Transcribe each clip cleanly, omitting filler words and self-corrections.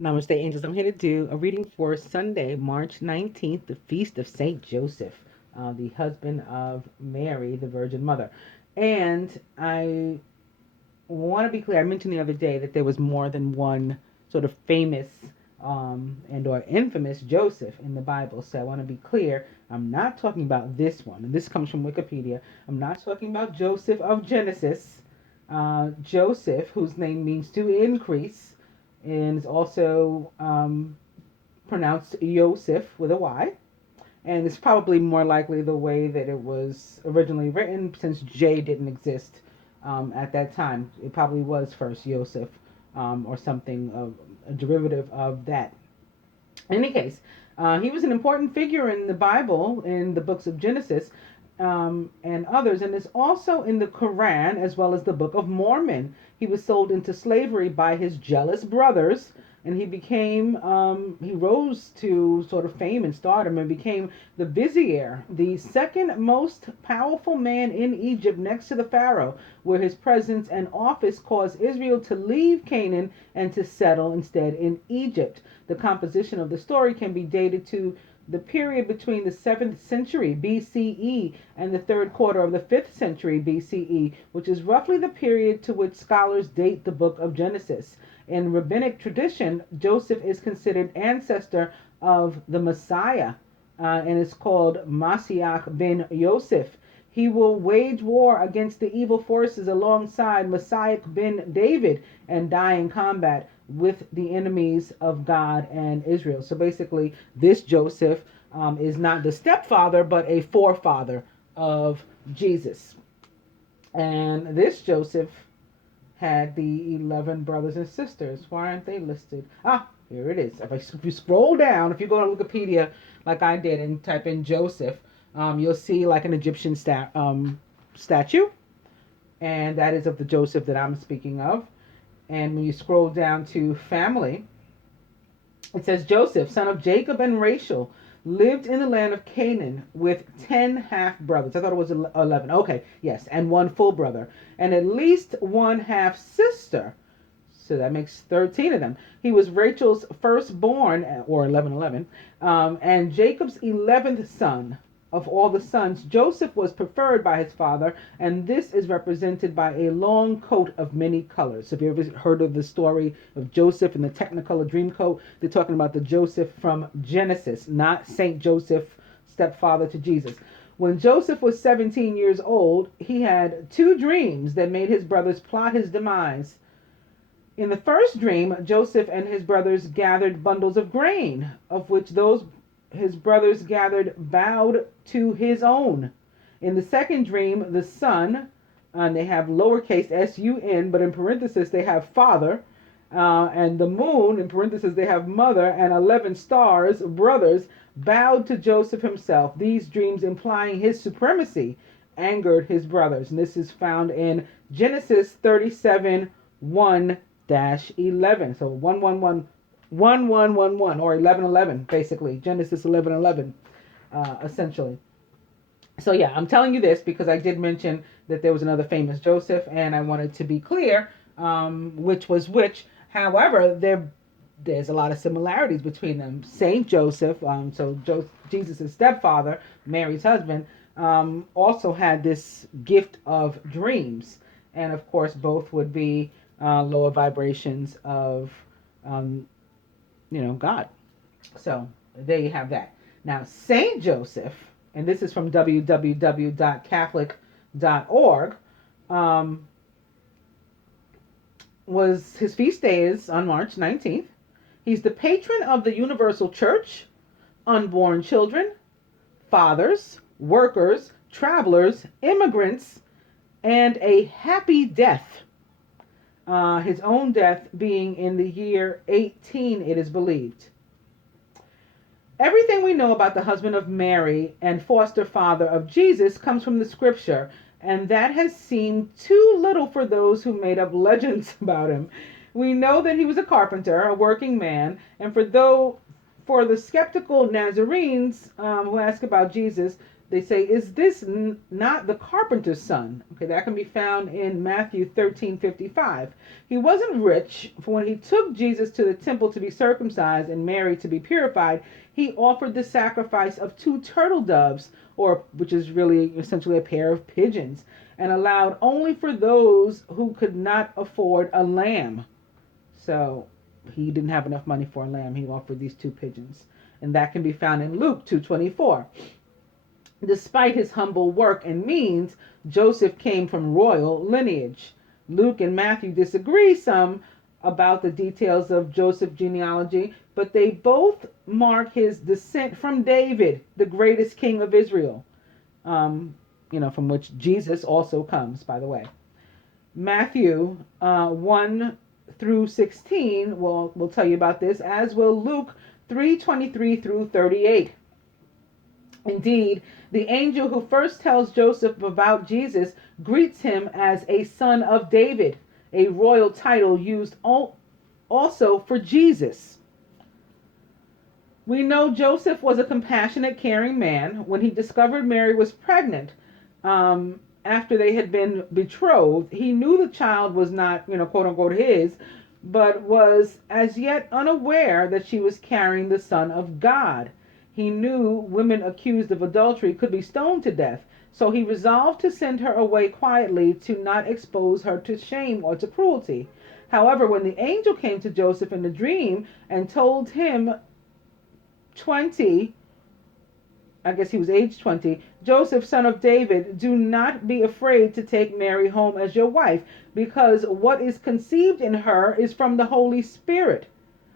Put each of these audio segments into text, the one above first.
Namaste, angels. I'm here to do a reading for Sunday, March 19th, the feast of Saint Joseph, the husband of Mary, the Virgin Mother. And I want to be clear. I mentioned the other day that there was more than one sort of famous and or infamous Joseph in the Bible. So I want to be clear. I'm not talking about this one. And this comes from Wikipedia. I'm not talking about Joseph of Genesis. Joseph, whose name means to increase, and is also pronounced Yosef with a Y. And it's probably more likely the way that it was originally written, since J didn't exist at that time. It probably was first Yosef, or something of a derivative of that. In any case, he was an important figure in the Bible, in the books of Genesis, and others, and is also in the Quran as well as the Book of Mormon. He was sold into slavery by his jealous brothers, and he rose to sort of fame and stardom and became the vizier, the second most powerful man in Egypt next to the Pharaoh, where his presence and office caused Israel to leave Canaan and to settle instead in Egypt. The composition of the story can be dated to the period between the 7th century BCE and the third quarter of the 5th century BCE, which is roughly the period to which scholars date the book of Genesis. In rabbinic tradition, Joseph is considered ancestor of the Messiah, and is called Mashiach ben Yosef. He will wage war against the evil forces alongside Messiah ben David and die in combat with the enemies of God and Israel. So basically, this Joseph is not the stepfather, but a forefather of Jesus. And this Joseph had the 11 brothers and sisters. Why aren't they listed? Ah, here it is. If you scroll down, if you go to Wikipedia like I did and type in Joseph, you'll see like an Egyptian statue. And that is of the Joseph that I'm speaking of. And when you scroll down to family, it says Joseph, son of Jacob and Rachel, lived in the land of Canaan with 10 half brothers. I thought it was 11. Okay, yes, and one full brother, and at least one half sister. So that makes 13 of them. He was Rachel's firstborn, or 11, and Jacob's 11th son. Of all the sons, Joseph was preferred by his father, and this is represented by a long coat of many colors. So if you ever heard of the story of Joseph and the Technicolor dream coat, they're talking about the Joseph from Genesis, not Saint Joseph, stepfather to Jesus. When Joseph was 17 years old, he had two dreams that made his brothers plot his demise. In the first dream, Joseph and his brothers gathered bundles of grain, of which those his brothers gathered bowed to his own. In the second dream, the sun, and they have lowercase sun, but in parentheses they have father, and the moon, in parentheses they have mother, and 11 stars, brothers, bowed to Joseph himself. These dreams, implying his supremacy, angered his brothers. And this is found in Genesis 37 1-11. So 111 or 1111, basically Genesis 11:11, essentially. So yeah, I'm telling you this because I did mention that there was another famous Joseph, and I wanted to be clear which was which. However, there's a lot of similarities between them. Saint Joseph, Jesus' stepfather, Mary's husband, also had this gift of dreams, and of course, both would be lower vibrations of God. So there you have that. Now, Saint Joseph, and this is from www.catholic.org, was his feast day is on March 19th. He's the patron of the Universal Church, unborn children, fathers, workers, travelers, immigrants, and a happy death. His own death being in the year 18, it is believed. Everything we know about the husband of Mary and foster father of Jesus comes from the scripture, and that has seemed too little for those who made up legends about him. We know that he was a carpenter, a working man, and for the skeptical Nazarenes who ask about Jesus, They say, is this not the carpenter's son? Okay, that can be found in Matthew 13:55. He wasn't rich, for when he took Jesus to the temple to be circumcised and Mary to be purified, he offered the sacrifice of two turtle doves, or which is really essentially a pair of pigeons, and allowed only for those who could not afford a lamb. So he didn't have enough money for a lamb. He offered these two pigeons. And that can be found in Luke 2:24. Despite his humble work and means, Joseph came from royal lineage. Luke and Matthew disagree some about the details of Joseph's genealogy, but they both mark his descent from David, the greatest king of Israel, from which Jesus also comes, by the way. Matthew 1 through 16 will tell you about this, as will Luke 3:23 through 38. Indeed, the angel who first tells Joseph about Jesus greets him as a son of David, a royal title used also for Jesus. We know Joseph was a compassionate, caring man. When he discovered Mary was pregnant, after they had been betrothed, he knew the child was not, quote unquote, his, but was as yet unaware that she was carrying the Son of God. He knew women accused of adultery could be stoned to death, so he resolved to send her away quietly to not expose her to shame or to cruelty. However, when the angel came to Joseph in a dream and told him 20, I guess he was age 20, Joseph, son of David, do not be afraid to take Mary home as your wife, because what is conceived in her is from the Holy Spirit.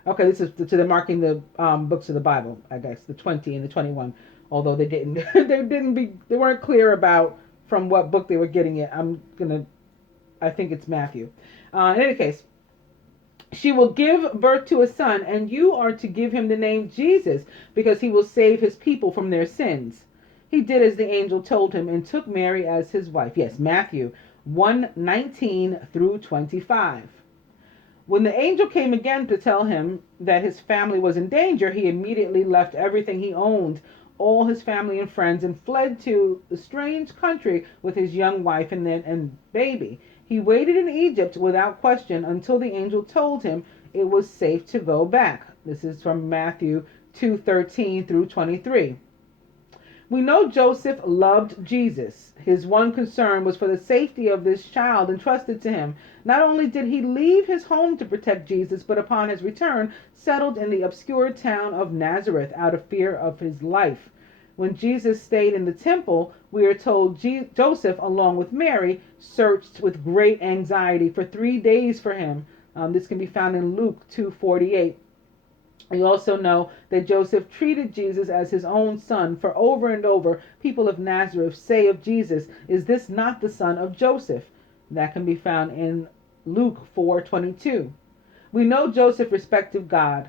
Okay, this is to the marking the books of the Bible, I guess, the 20 and the 21, although they didn't, they weren't clear about from what book they were getting it. I think it's Matthew. In any case, she will give birth to a son, and you are to give him the name Jesus, because he will save his people from their sins. He did as the angel told him and took Mary as his wife. Yes, Matthew 1:19 through 25. When the angel came again to tell him that his family was in danger, he immediately left everything he owned, all his family and friends, and fled to the strange country with his young wife and baby. He waited in Egypt without question until the angel told him it was safe to go back. This is from Matthew 2:13 through 23. We know Joseph loved Jesus. His one concern was for the safety of this child entrusted to him. Not only did he leave his home to protect Jesus, but upon his return, settled in the obscure town of Nazareth out of fear of his life. When Jesus stayed in the temple, we are told Joseph, along with Mary, searched with great anxiety for 3 days for him. This can be found in Luke 2:48. We also know that Joseph treated Jesus as his own son, for over and over, people of Nazareth say of Jesus, is this not the son of Joseph? That can be found in Luke 4:22. We know Joseph respected God.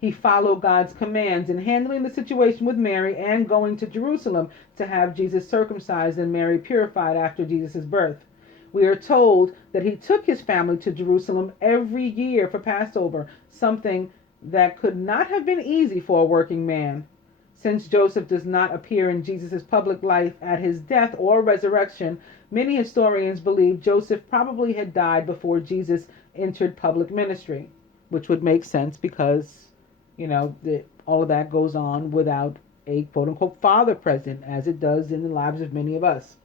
He followed God's commands in handling the situation with Mary and going to Jerusalem to have Jesus circumcised and Mary purified after Jesus' birth. We are told that he took his family to Jerusalem every year for Passover, something that could not have been easy for a working man. Since Joseph does not appear in Jesus' public life at his death or resurrection, many historians believe Joseph probably had died before Jesus entered public ministry, which would make sense because, all of that goes on without a quote-unquote father present, as it does in the lives of many of us.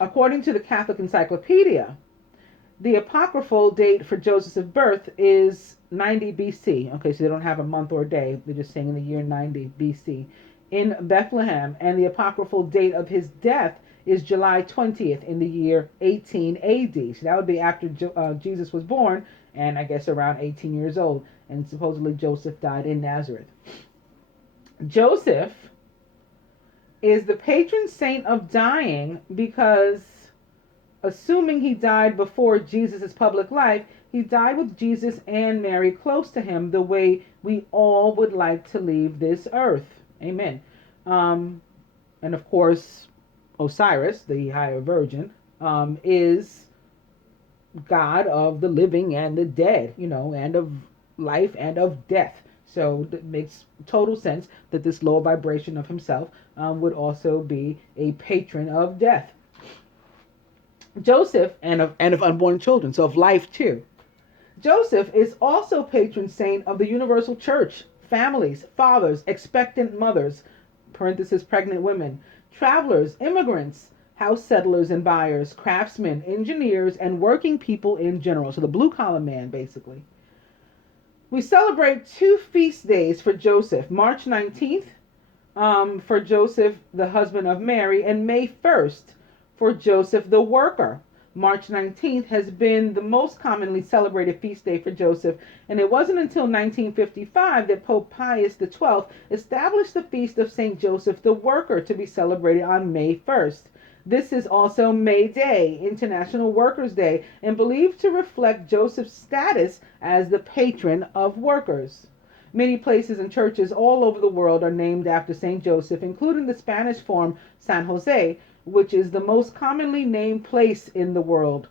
According to the Catholic Encyclopedia, the apocryphal date for Joseph's birth is 90 BC. Okay, so they don't have a month or a day. They're just saying in the year 90 BC in Bethlehem. And the apocryphal date of his death is July 20th in the year 18 AD. So that would be after Jesus was born, and I guess around 18 years old. And supposedly Joseph died in Nazareth. Joseph is the patron saint of dying because, assuming he died before Jesus' public life, he died with Jesus and Mary close to him, the way we all would like to leave this earth. Amen. And of course, Osiris, the higher virgin, is God of the living and the dead, and of life and of death. So it makes total sense that this lower vibration of himself would also be a patron of death. Joseph and of unborn children, so of life too. Joseph is also patron saint of the universal church, families, fathers, expectant mothers, parenthesis pregnant women, travelers, immigrants, house settlers and buyers, craftsmen, engineers, and working people in general. So the blue collar man, basically. We celebrate two feast days for Joseph: March 19th for Joseph, the husband of Mary, and May 1st for Joseph, the worker. March 19th has been the most commonly celebrated feast day for Joseph, and it wasn't until 1955 that Pope Pius XII established the feast of St. Joseph the Worker to be celebrated on May 1st. This is also May Day, International Workers' Day, and believed to reflect Joseph's status as the patron of workers. Many places and churches all over the world are named after St. Joseph, including the Spanish form San Jose, which is the most commonly named place in the world.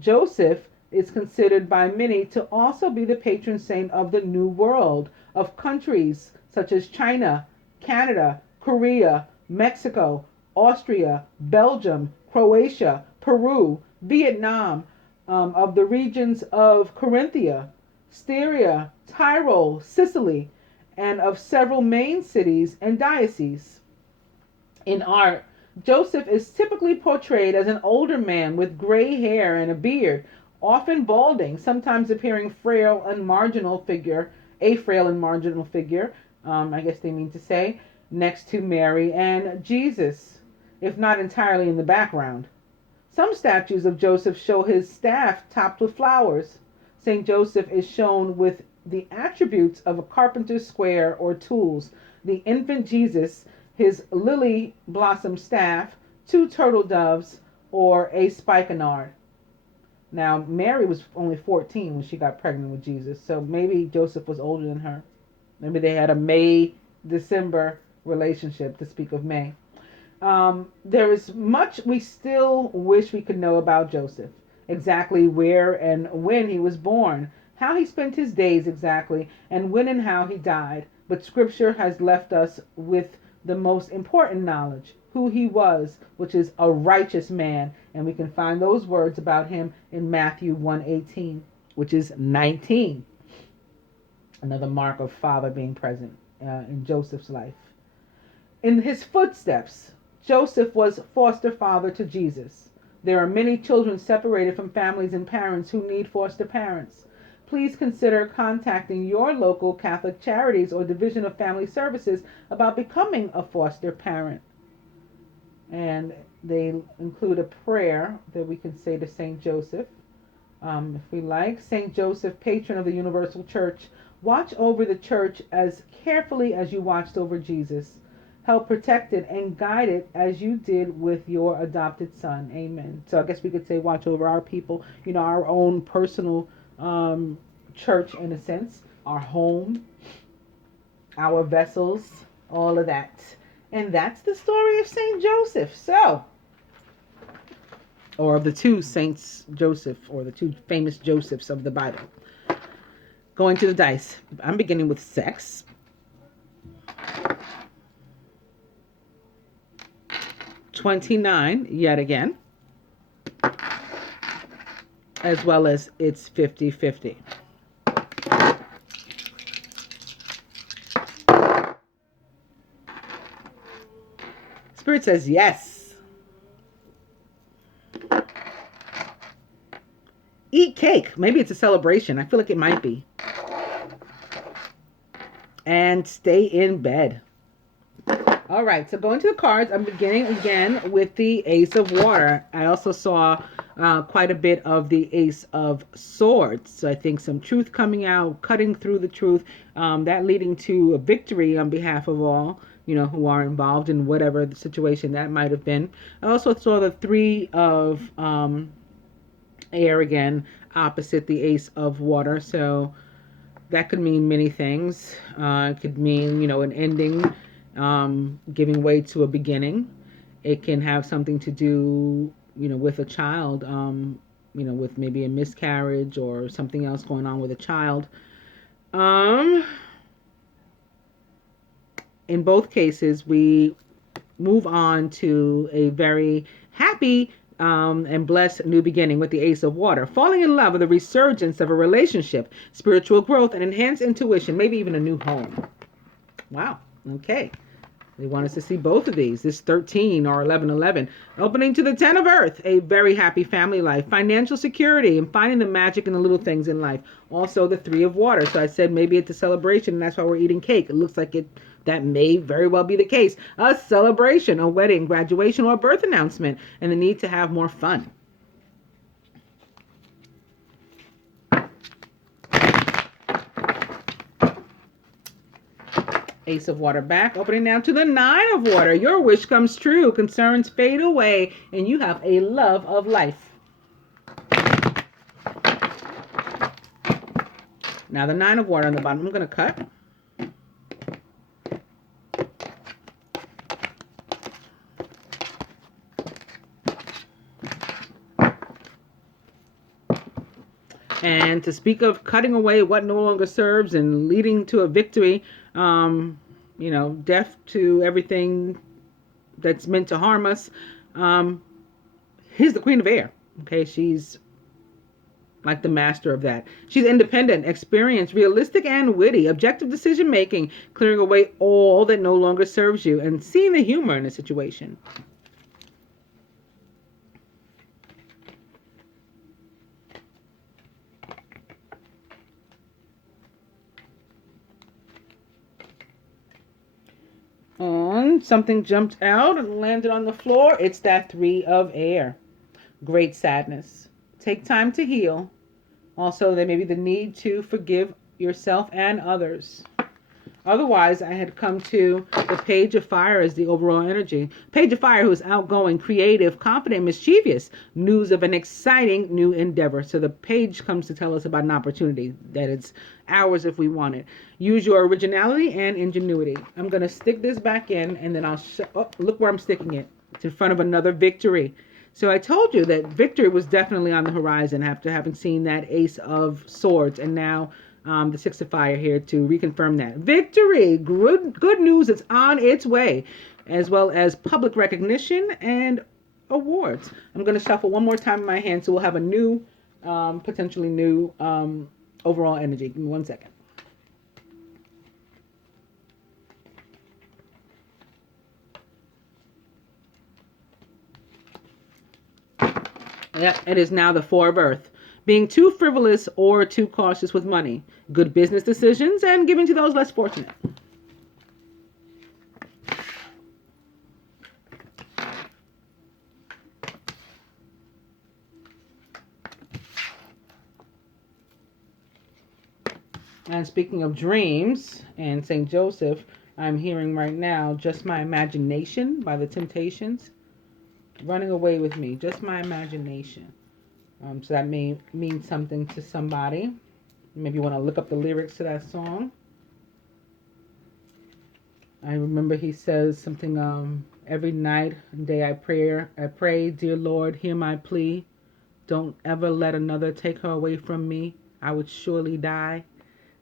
Joseph is considered by many to also be the patron saint of the New World, of countries such as China, Canada, Korea, Mexico, Austria, Belgium, Croatia, Peru, Vietnam, of the regions of Carinthia, Styria, Tyrol, Sicily, and of several main cities and dioceses. In art, Joseph is typically portrayed as an older man with gray hair and a beard, often balding, sometimes appearing a frail and marginal figure, I guess they mean to say, next to Mary and Jesus, if not entirely in the background. Some statues of Joseph show his staff topped with flowers. St. Joseph is shown with the attributes of a carpenter's square or tools, the infant Jesus, his lily blossom staff, two turtle doves, or a spikenard. Now, Mary was only 14 when she got pregnant with Jesus, so maybe Joseph was older than her. Maybe they had a May-December relationship, to speak of May. There is much we still wish we could know about Joseph. Exactly where and when he was born, how he spent his days exactly, and when and how he died. But Scripture has left us with the most important knowledge, who he was, which is a righteous man. And we can find those words about him in Matthew 1:18, which is 19. Another mark of father being present in Joseph's life. In his footsteps, Joseph was foster father to Jesus. There are many children separated from families and parents who need foster parents. Please consider contacting your local Catholic Charities or Division of Family Services about becoming a foster parent. And they include a prayer that we can say to St. Joseph. If we like, St. Joseph, patron of the Universal Church, watch over the church as carefully as you watched over Jesus. Help protect it and guide it as you did with your adopted son. Amen. So I guess we could say watch over our people, our own personal church in a sense, our home, our vessels, all of that. And that's the story of St. Joseph. So, or of the two Saints Joseph, or the two famous Josephs of the Bible. Going to the dice. I'm beginning with sex. $29 yet again, as well as it's 50-50. Spirit says yes. Eat cake. Maybe it's a celebration. I feel like it might be. And stay in bed. All right, so going to the cards, I'm beginning again with the Ace of Water. I also saw quite a bit of the Ace of Swords. So I think some truth coming out, cutting through the truth, that leading to a victory on behalf of all, who are involved in whatever the situation that might have been. I also saw the Three of Air again, opposite the Ace of Water. So that could mean many things. It could mean, an ending, giving way to a beginning. It can have something to do, with a child, with maybe a miscarriage or something else going on with a child. in both cases, we move on to a very happy and blessed new beginning with the Ace of Water. Falling in love with a resurgence of a relationship, spiritual growth, and enhanced intuition, maybe even a new home. Wow. Okay. They want us to see both of these. This 13 or 1111. Opening to the 10 of Earth, a very happy family life, financial security, and finding the magic in the little things in life. Also the 3 of Water. So I said maybe it's a celebration, and that's why we're eating cake. It looks like that may very well be the case. A celebration, a wedding, graduation, or birth announcement, and the need to have more fun. Ace of Water back, opening now to the 9 of Water. Your wish comes true, concerns fade away, and you have a love of life. Now the 9 of Water on the bottom, I'm going to cut. And to speak of cutting away what no longer serves and leading to a victory, death to everything that's meant to harm us. Here's the Queen of Air. Okay, she's like the master of that. She's independent, experienced, realistic, and witty. Objective decision making, clearing away all that no longer serves you, and seeing the humor in a situation. And something jumped out and landed on the floor. It's that 3 of Air. Great sadness. Take time to heal. Also, there may be the need to forgive yourself and others. Otherwise, I had come to the Page of Fire as the overall energy. Page of Fire, who is outgoing, creative, confident, mischievous. News of an exciting new endeavor. So the page comes to tell us about an opportunity that it's ours if we want it. Use your originality and ingenuity. I'm going to stick this back in, and then I'll look where I'm sticking it. It's in front of another victory. So I told you that victory was definitely on the horizon after having seen that Ace of Swords, and now the 6 of Fire here to reconfirm that. Victory! Good news, it's on its way, as well as public recognition and awards. I'm going to shuffle one more time in my hand so we'll have a new, potentially new overall energy. Give me 1 second. Yeah, it is now the 4 of Earth. Being too frivolous or too cautious with money. Good business decisions and giving to those less fortunate. And speaking of dreams and St. Joseph, I'm hearing right now Just My Imagination by the Temptations. Running away with me, just my imagination. So that may mean something to somebody. Maybe you want to look up the lyrics to that song. I remember he says something, every night and day I pray, dear Lord, hear my plea. Don't ever let another take her away from me. I would surely die.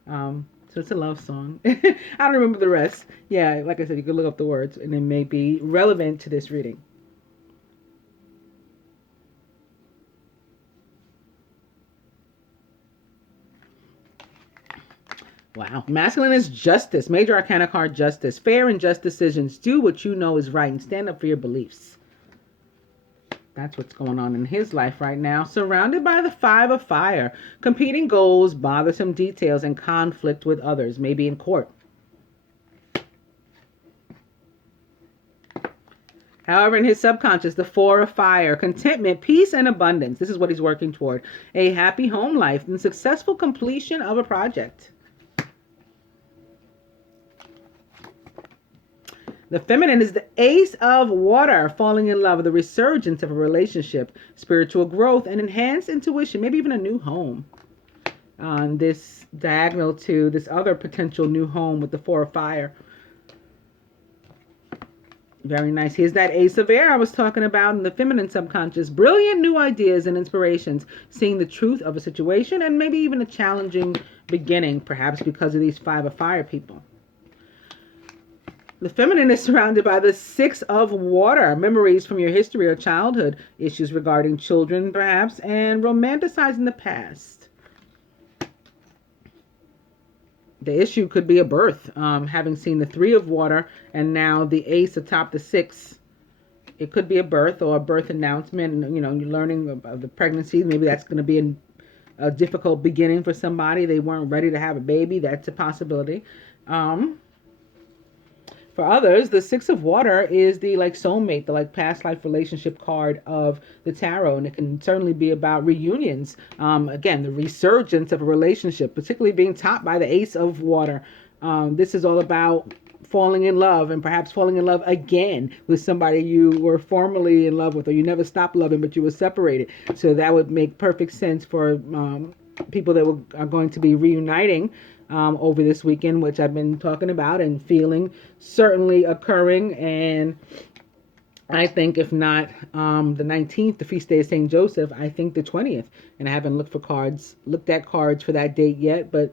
So it's a love song. I don't remember the rest. Yeah, like I said, you could look up the words and it may be relevant to this reading. Wow. Masculine is justice. Major Arcana card, justice. Fair and just decisions. Do what you know is right and stand up for your beliefs. That's what's going on in his life right now. Surrounded by the 5 of Fire. Competing goals, bothersome details, and conflict with others. Maybe in court. However, in his subconscious, the 4 of Fire, contentment, peace, and abundance. This is what he's working toward. A happy home life and successful completion of a project. The feminine is the Ace of Water, falling in love with the resurgence of a relationship, spiritual growth, and enhanced intuition, maybe even a new home. On this diagonal to this other potential new home with the 4 of Fire. Very nice. Here's that Ace of Air I was talking about in the feminine subconscious. Brilliant new ideas and inspirations, seeing the truth of a situation, and maybe even a challenging beginning, perhaps because of these 5 of Fire people. The feminine is surrounded by the six of water, memories from your history or childhood, issues regarding children perhaps, and romanticizing the past. The issue could be a birth, having seen the three of water and now the ace atop the six. It could be a birth or a birth announcement, and you're learning about the pregnancy. Maybe that's going to be a difficult beginning for somebody. They weren't ready to have a baby. That's a possibility. For others, the six of water is the like soulmate, the like past life relationship card of the tarot, and it can certainly be about reunions. Again, the resurgence of a relationship, particularly being topped by the ace of water. This is all about falling in love, and perhaps falling in love again with somebody you were formerly in love with, or you never stopped loving but you were separated. So that would make perfect sense for people that are going to be reuniting over this weekend, which I've been talking about and feeling certainly occurring. And I think if not the 19th, the feast day of St. Joseph, I think the 20th. And I haven't looked at cards for that date yet, but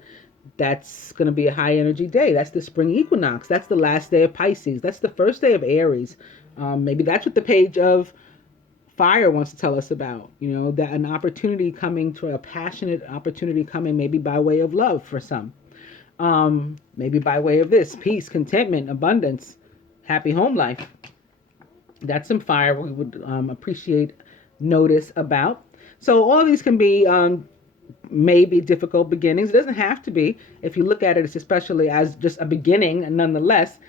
that's going to be a high energy day. That's the spring equinox. That's the last day of Pisces. That's the first day of Aries. Maybe that's what the page of fire wants to tell us about, that an opportunity coming, to a passionate opportunity coming, maybe by way of love for some. Maybe by way of this peace, contentment, abundance, happy home life. That's some fire we would appreciate notice about. So all of these can be maybe difficult beginnings. It doesn't have to be. If you look at it, it's especially as just a beginning, and nonetheless,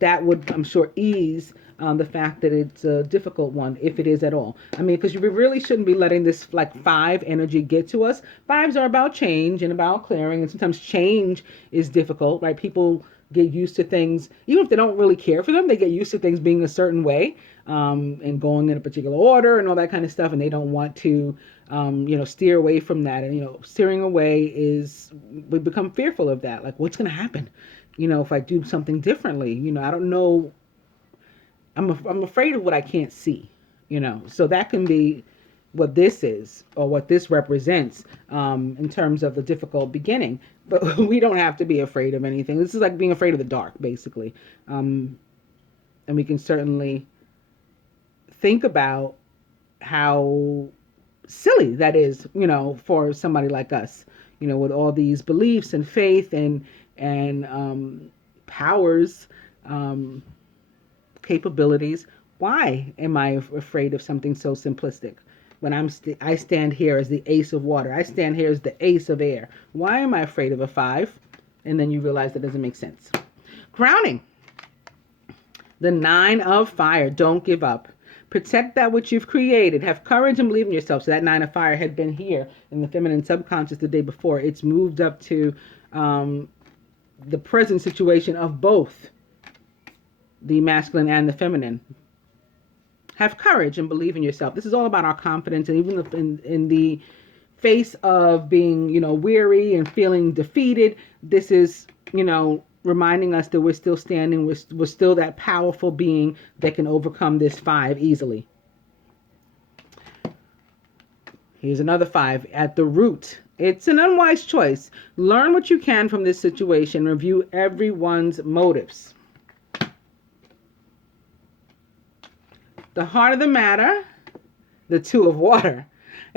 that would, I'm sure, ease the fact that it's a difficult one, if it is at all. I mean, because you really shouldn't be letting this like five energy get to us. Fives are about change and about clearing, and sometimes change is difficult, right? People get used to things, even if they don't really care for them, they get used to things being a certain way, and going in a particular order and all that kind of stuff, and they don't want to steer away from that. And steering away is, we become fearful of that, like what's going to happen if I do something differently. I don't know, I'm afraid of what I can't see, so that can be what this is, or what this represents, in terms of the difficult beginning. But we don't have to be afraid of anything. This is like being afraid of the dark, basically. And we can certainly think about how silly that is, for somebody like us, with all these beliefs and faith and powers, capabilities. Why am I afraid of something so simplistic? When I stand here as the ace of water, I stand here as the ace of air. Why am I afraid of a five? And then you realize that doesn't make sense. Crowning. The nine of fire. Don't give up. Protect that which you've created. Have courage and believe in yourself. So that nine of fire had been here in the feminine subconscious the day before. It's moved up to the present situation of both the masculine and the feminine. Have courage and believe in yourself. This is all about our confidence, and even in the face of being, weary and feeling defeated, this is, reminding us that we're still standing, we're still that powerful being that can overcome this five easily. Here's another five. At the root, it's an unwise choice. Learn what you can from this situation. Review everyone's motives. The heart of the matter, the two of water.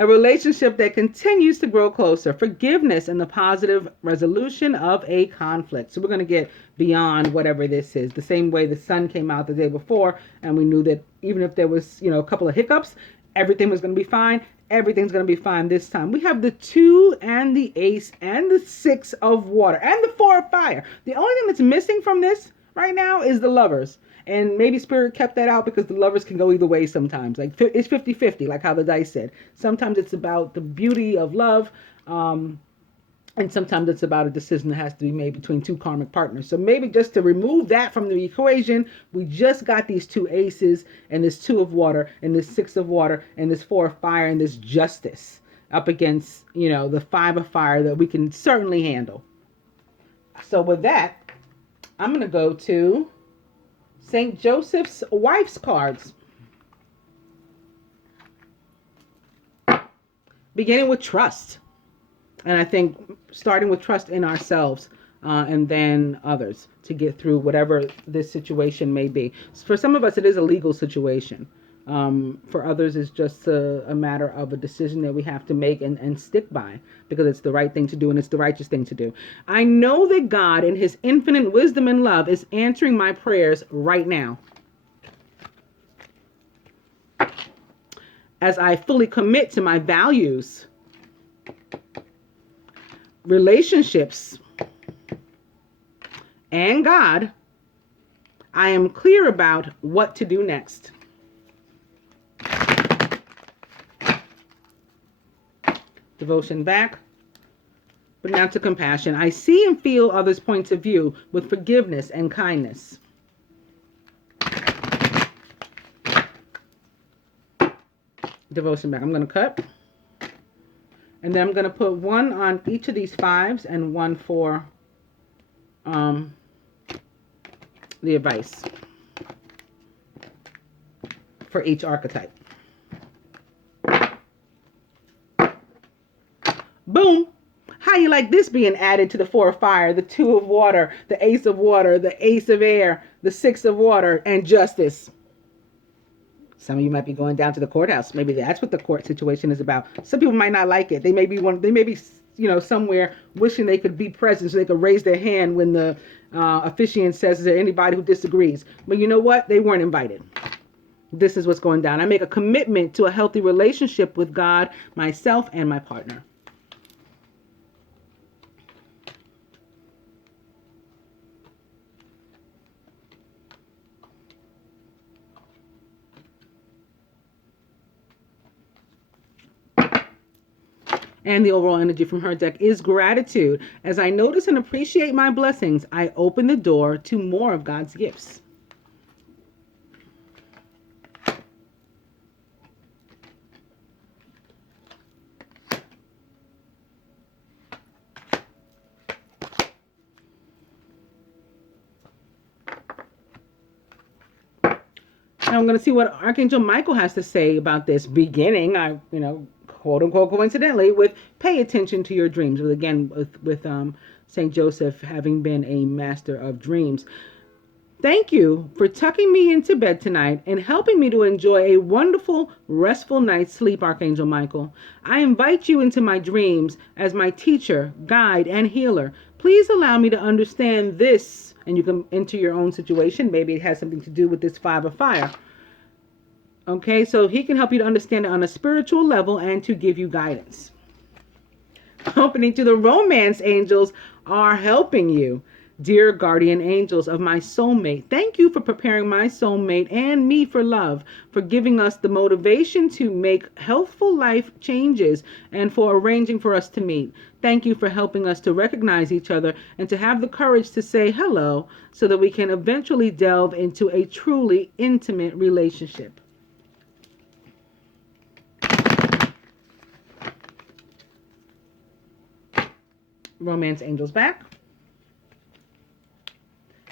A relationship that continues to grow closer. Forgiveness and the positive resolution of a conflict. So we're going to get beyond whatever this is. The same way the sun came out the day before, and we knew that even if there was, a couple of hiccups, everything was going to be fine. Everything's going to be fine this time. We have the two and the ace and the six of water and the four of fire. The only thing that's missing from this right now is the lovers. And maybe Spirit kept that out because the lovers can go either way sometimes. Like it's 50-50, like how the dice said. Sometimes it's about the beauty of love, and sometimes it's about a decision that has to be made between two karmic partners. So maybe just to remove that from the equation, we just got these two aces and this two of water and this six of water and this four of fire and this justice up against, the five of fire that we can certainly handle. So with that, I'm going to go to St. Joseph's wife's cards. Beginning with trust. And I think starting with trust in ourselves. and then others to get through whatever this situation may be. For some of us, it is a legal situation. For others, it's just a matter of a decision that we have to make and stick by because it's the right thing to do and it's the righteous thing to do. I know that God, in his infinite wisdom and love, is answering my prayers right now. As I fully commit to my values, relationships, and God, I am clear about what to do next. Devotion back. But now to compassion. I see and feel others' points of view with forgiveness and kindness. Devotion back. I'm going to cut. And then I'm going to put one on each of these fives and one for the advice for each archetype. Boom. How you like this being added to the 4 of fire, the 2 of water, the ace of water, the ace of air, the 6 of water, and justice? Some of you might be going down to the courthouse. Maybe that's what the court situation is about. Some people might not like it. They may be somewhere wishing they could be present so they could raise their hand when the officiant says, is there anybody who disagrees? But you know what? They weren't invited. This is what's going down. I make a commitment to a healthy relationship with God, myself, and my partner. And the overall energy from her deck is gratitude. As I notice and appreciate my blessings, I open the door to more of God's gifts. Now I'm going to see what Archangel Michael has to say about this beginning. Quote unquote coincidentally, with pay attention to your dreams. Again, with Saint Joseph having been a master of dreams. Thank you for tucking me into bed tonight and helping me to enjoy a wonderful, restful night's sleep, Archangel Michael. I invite you into my dreams as my teacher, guide, and healer. Please allow me to understand this, and you can enter your own situation. Maybe it has something to do with this 5 of fire. Okay, so he can help you to understand it on a spiritual level and to give you guidance. Opening to the romance angels are helping you. Dear guardian angels of my soulmate, thank you for preparing my soulmate and me for love, for giving us the motivation to make healthful life changes, and for arranging for us to meet. Thank you for helping us to recognize each other and to have the courage to say hello so that we can eventually delve into a truly intimate relationship. Romance angels back.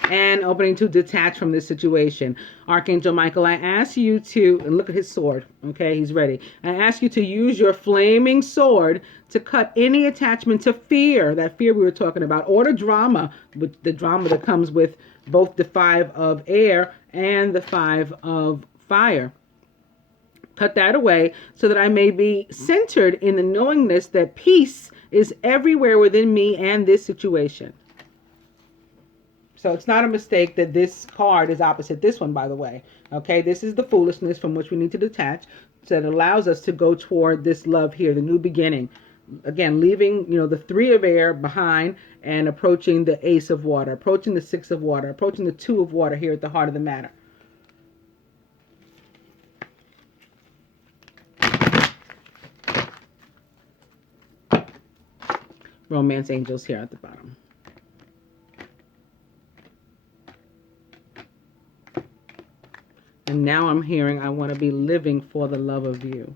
And opening to detach from this situation. Archangel Michael, I ask you to, and look at his sword, okay, he's ready. I ask you to use your flaming sword to cut any attachment to fear, that fear we were talking about, or the drama that comes with both the 5 of air and the 5 of fire. Cut that away so that I may be centered in the knowingness that peace is everywhere within me and this situation. So it's not a mistake that this card is opposite this one, by the way. Okay, this is the foolishness from which we need to detach. So it allows us to go toward this love here, the new beginning. Again, leaving, the 3 of air behind and approaching the ace of water, approaching the 6 of water, approaching the 2 of water here at the heart of the matter. Romance angels here at the bottom. And now I'm hearing I want to be living for the love of you.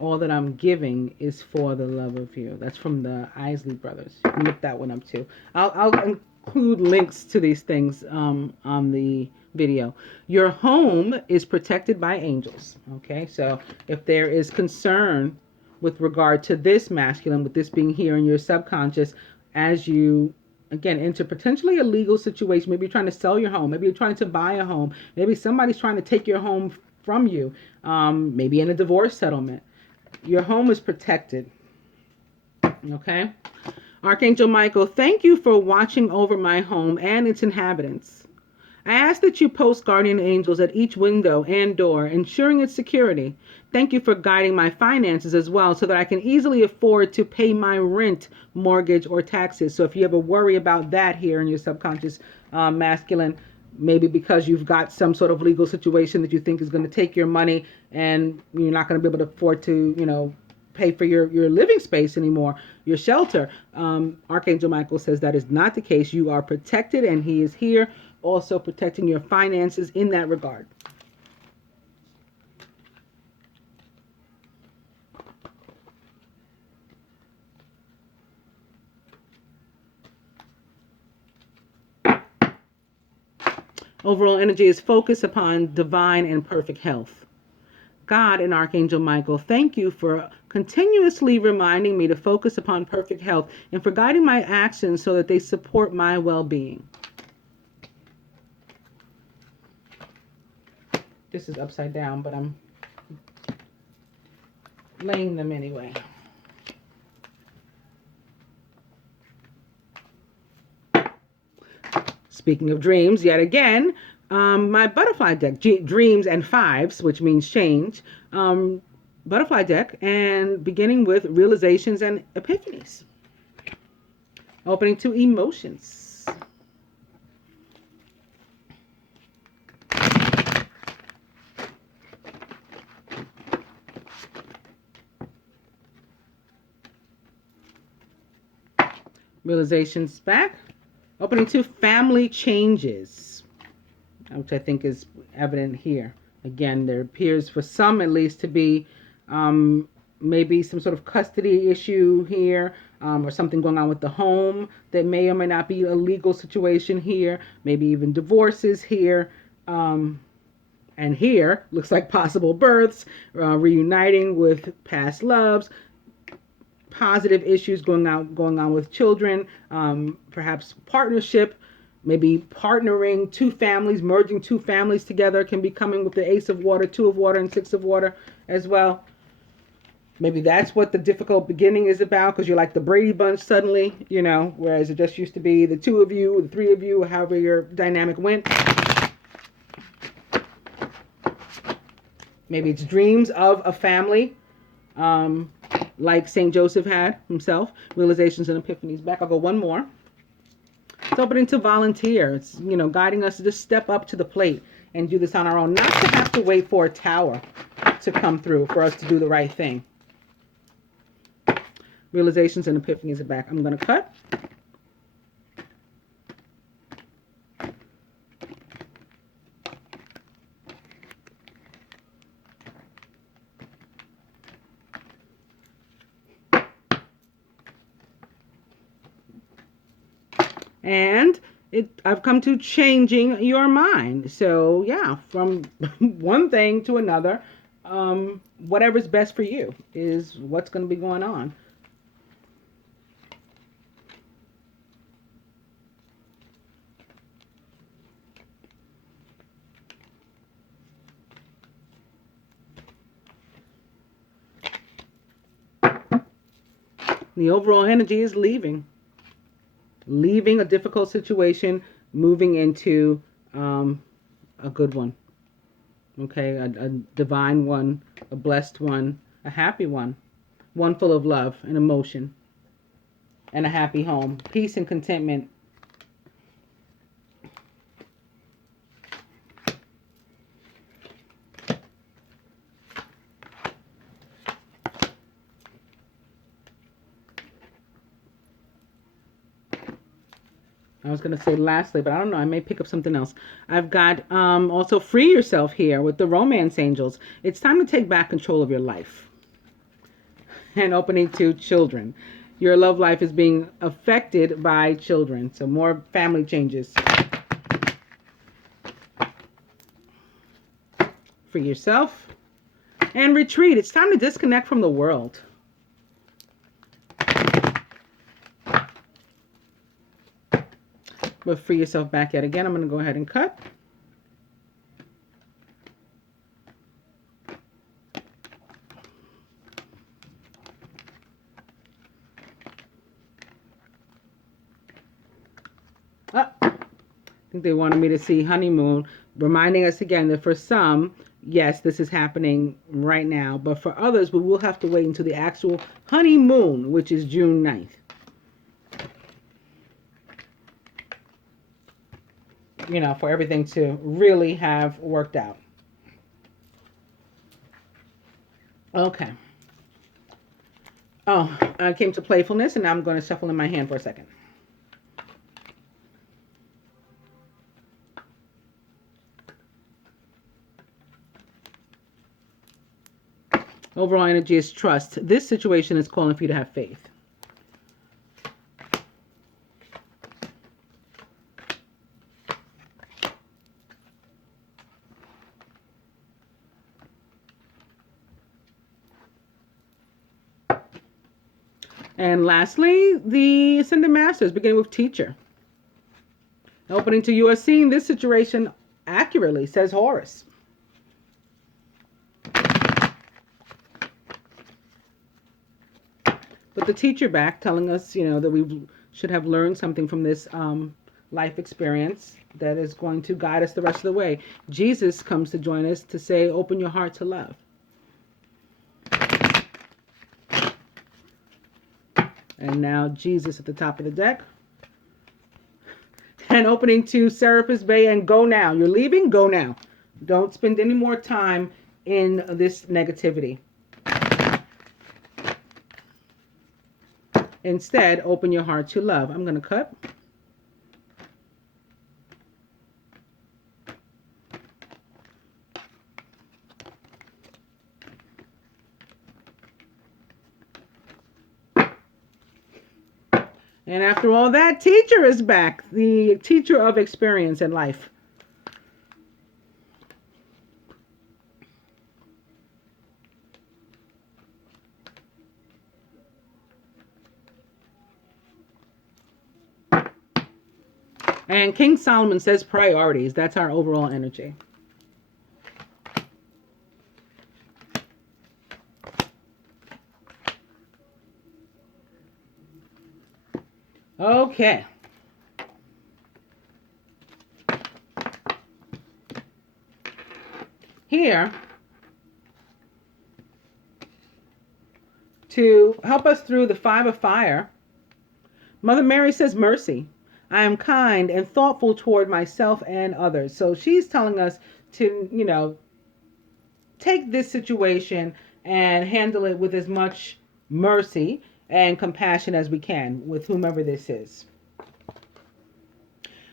All that I'm giving is for the love of you. That's from the ISLEY brothers. You can look that one up too. I'll include links to these things on the video. Your home is protected by angels. Okay, so if there is concern with regard to this masculine, with this being here in your subconscious, as you again, into potentially a legal situation. Maybe you're trying to sell your home. Maybe you're trying to buy a home. Maybe somebody's trying to take your home from you. Maybe in a divorce settlement. Your home is protected. Okay? Archangel Michael, thank you for watching over my home and its inhabitants. I ask that you post guardian angels at each window and door, ensuring its security. Thank you for guiding my finances as well, so that I can easily afford to pay my rent, mortgage, or taxes. So if you ever worry about that here in your subconscious masculine, maybe because you've got some sort of legal situation that you think is going to take your money and you're not going to be able to afford to, pay for your living space anymore, your shelter. Archangel Michael says that is not the case. You are protected, and he is here also protecting your finances in that regard. Overall energy is focused upon divine and perfect health. God and Archangel Michael, thank you for continuously reminding me to focus upon perfect health and for guiding my actions so that they support my well-being. This is upside down, but I'm laying them anyway. Speaking of dreams, yet again, my butterfly deck, dreams and fives, which means change, butterfly deck, and beginning with realizations and epiphanies. Opening to emotions. Realizations back. Opening to family changes, which I think is evident here. Again, there appears for some at least to be maybe some sort of custody issue here, or something going on with the home that may or may not be a legal situation here, maybe even divorces here. And here looks like possible births, reuniting with past loves, positive issues going on with children, perhaps partnership, maybe partnering two families, merging two families together can be coming with the Ace of Water, Two of Water, and Six of Water as well. Maybe that's what the difficult beginning is about, because you're like the Brady Bunch suddenly, whereas it just used to be the two of you, the three of you, however your dynamic went. Maybe it's dreams of a family, like St. Joseph had himself, realizations and epiphanies. Back, I'll go one more. It's opening to volunteer. It's, guiding us to just step up to the plate and do this on our own, not to have to wait for a tower to come through for us to do the right thing. Realizations and epiphanies are back. I'm going to cut. And I've come to changing your mind. So yeah, from one thing to another, whatever's best for you is what's going to be going on. The overall energy is leaving a difficult situation, moving into a good one. Okay, a divine one, a blessed one, a happy one full of love and emotion, and a happy home, peace and contentment. I was going to say lastly, but I don't know. I may pick up something else. I've got also free yourself here with the romance angels. It's time to take back control of your life. And opening to children. Your love life is being affected by children. So more family changes. For yourself. And retreat. It's time to disconnect from the world. But free yourself back yet again. I'm going to go ahead and cut. I think they wanted me to see honeymoon, reminding us again that for some, yes, this is happening right now. But for others, we will have to wait until the actual honeymoon, which is June 9th. You know, for everything to really have worked out. Okay. Oh, I came to playfulness, and now I'm going to shuffle in my hand for a second. Overall energy is trust. This situation is calling for you to have faith. And lastly, the Ascended Masters, beginning with teacher. Opening to you are seeing this situation accurately, says Horus. But the teacher back telling us, you know, that we should have learned something from this life experience that is going to guide us the rest of the way. Jesus comes to join us to say, open your heart to love. And now Jesus at the top of the deck. And opening to Serapis Bay and go now. You're leaving? Go now. Don't spend any more time in this negativity. Instead, open your heart to love. I'm going to cut. And after all that, teacher is back. The teacher of experience in life. And King Solomon says priorities. That's our overall energy. Okay. Here, to help us through the 5 of fire, Mother Mary says mercy. I am kind and thoughtful toward myself and others. So she's telling us to, you know, take this situation and handle it with as much mercy and compassion as we can with whomever this is.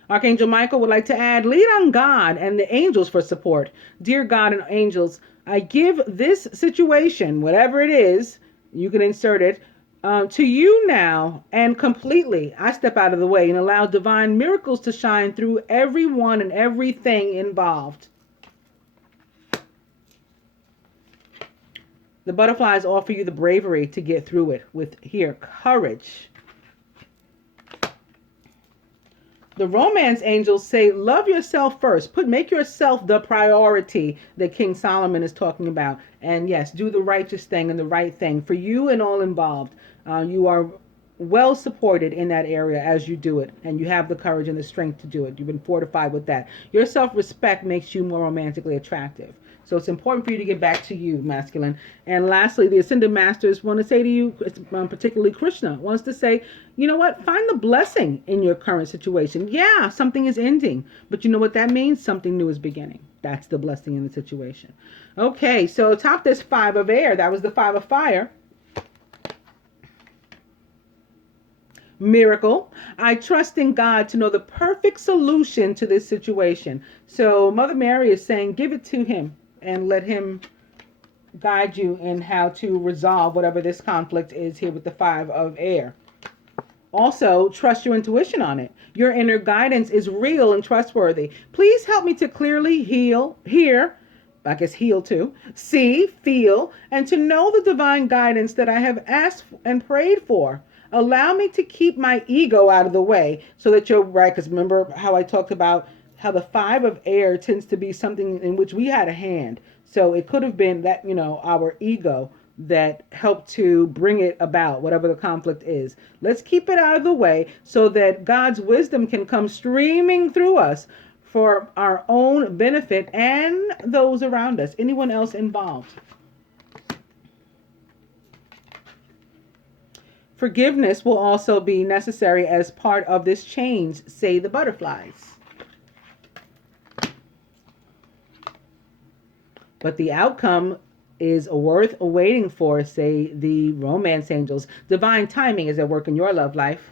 Archangel Michael would like to add, lead on God and the angels for support. Dear God and angels, I give this situation, whatever it is, you can insert it, to you now and completely. I step out of the way and allow divine miracles to shine through everyone and everything involved. The butterflies offer you the bravery to get through it with here, courage. The romance angels say, love yourself first. Make yourself the priority that King Solomon is talking about. And yes, do the righteous thing and the right thing for you and all involved. You are well supported in that area as you do it. And you have the courage and the strength to do it. You've been fortified with that. Your self-respect makes you more romantically attractive. So it's important for you to get back to you, masculine. And lastly, the Ascended Masters want to say to you, particularly Krishna, wants to say, you know what? Find the blessing in your current situation. Yeah, something is ending. But you know what that means? Something new is beginning. That's the blessing in the situation. Okay, so top this 5 of air. That was the 5 of fire. Miracle. I trust in God to know the perfect solution to this situation. So Mother Mary is saying, give it to him and let him guide you in how to resolve whatever this conflict is here with the 5 of air. Also, trust your intuition on it. Your inner guidance is real and trustworthy. Please help me to clearly hear, see, feel, and to know the divine guidance that I have asked and prayed for. Allow me to keep my ego out of the way so that you're right. Because remember how I talked about how the five of air tends to be something in which we had a hand. So it could have been that, our ego that helped to bring it about, whatever the conflict is. Let's keep it out of the way so that God's wisdom can come streaming through us for our own benefit and those around us, anyone else involved. Forgiveness will also be necessary as part of this change, say the butterflies. But the outcome is worth waiting for, say the romance angels. Divine timing is at work in your love life.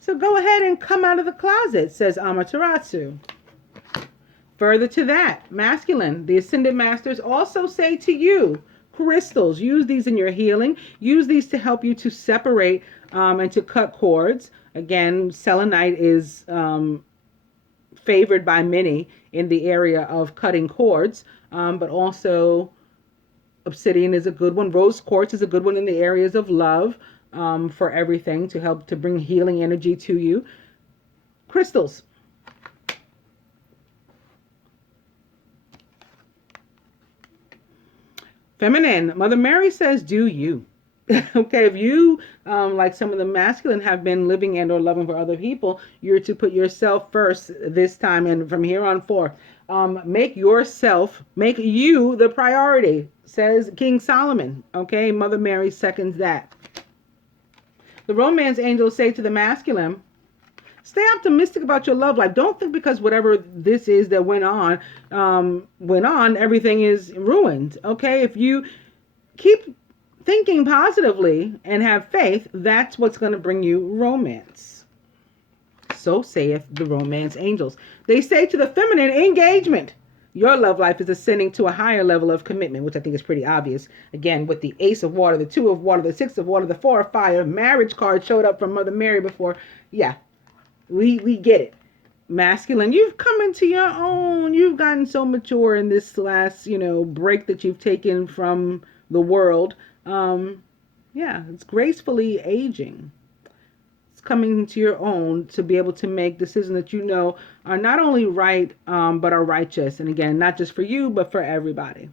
So go ahead and come out of the closet, says Amaterasu. Further to that, masculine, the ascended masters also say to you, crystals, use these in your healing. Use these to help you to separate and to cut cords. Again, selenite is favored by many in the area of cutting cords, but also obsidian is a good one. Rose quartz is a good one in the areas of love, for everything to help to bring healing energy to you. Crystals. Feminine, Mother Mary says, do you. Okay, if you, like some of the masculine, have been living and or loving for other people, you're to put yourself first this time and from here on forth. Make you the priority, says King Solomon. Okay, Mother Mary seconds that. The romance angels say to the masculine, stay optimistic about your love life. Don't think because whatever this is that went on, everything is ruined. Okay, if you keep thinking positively and have faith, that's what's going to bring you romance. So saith the romance angels. They say to the feminine, engagement. Your love life is ascending to a higher level of commitment, which I think is pretty obvious. Again, with the Ace of Water, the Two of Water, the Six of Water, the Four of Fire, marriage card showed up from Mother Mary before. Yeah, we get it. Masculine, you've come into your own. You've gotten so mature in this last, break that you've taken from the world. It's gracefully aging. It's coming into your own to be able to make decisions that are not only right, but are righteous. And again, not just for you, but for everybody.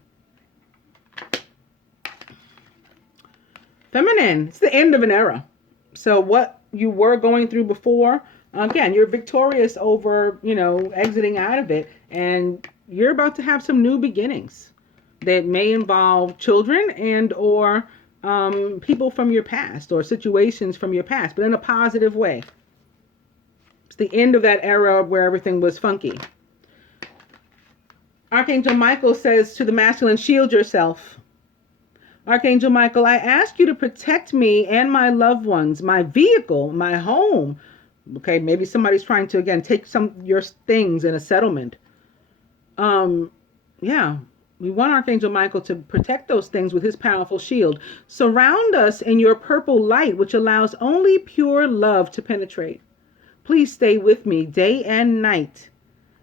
Feminine, it's the end of an era. So what you were going through before, again, you're victorious over, exiting out of it. And you're about to have some new beginnings that may involve children and or people from your past or situations from your past, but in a positive way. It's the end of that era where everything was funky. Archangel Michael says to the masculine, shield yourself. Archangel Michael, I ask you to protect me and my loved ones, my vehicle, my home. Okay, maybe somebody's trying to, again, take some of your things in a settlement. We want Archangel Michael to protect those things with his powerful shield. Surround us in your purple light, which allows only pure love to penetrate. Please stay with me day and night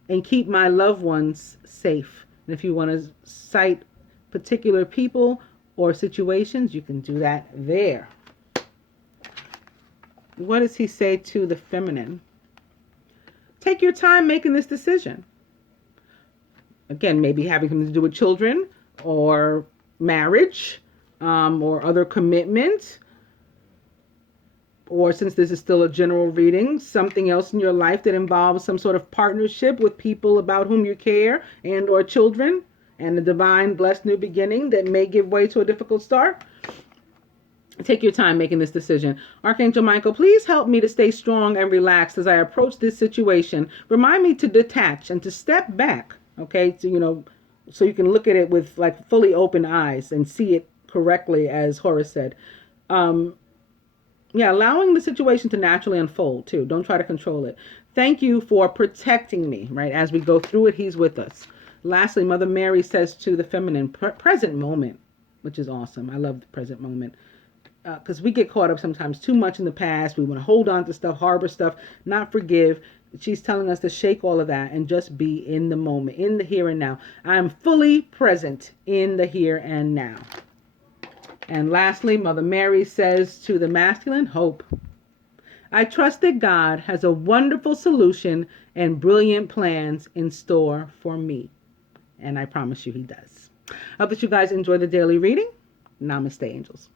and keep my loved ones safe. And if you want to cite particular people or situations, you can do that there. What does he say to the feminine? Take your time making this decision. Again, maybe having something to do with children or marriage, or other commitment. Or since this is still a general reading, something else in your life that involves some sort of partnership with people about whom you care and or children, and a divine blessed new beginning that may give way to a difficult start. Take your time making this decision. Archangel Michael, please help me to stay strong and relaxed as I approach this situation. Remind me to detach and to step back. Okay, so you can look at it with like fully open eyes and see it correctly, as Horace said. Allowing the situation to naturally unfold too. Don't try to control it. Thank you for protecting me, right? As we go through it, he's with us. Lastly, Mother Mary says to the feminine, present moment, which is awesome. I love the present moment. Because we get caught up sometimes too much in the past. We want to hold on to stuff, harbor stuff, not forgive. She's telling us to shake all of that and just be in the moment, in the here and now. I am fully present in the here and now. And lastly, Mother Mary says to the masculine, hope. I trust that God has a wonderful solution and brilliant plans in store for me. And I promise you he does. I hope that you guys enjoy the daily reading. Namaste, angels.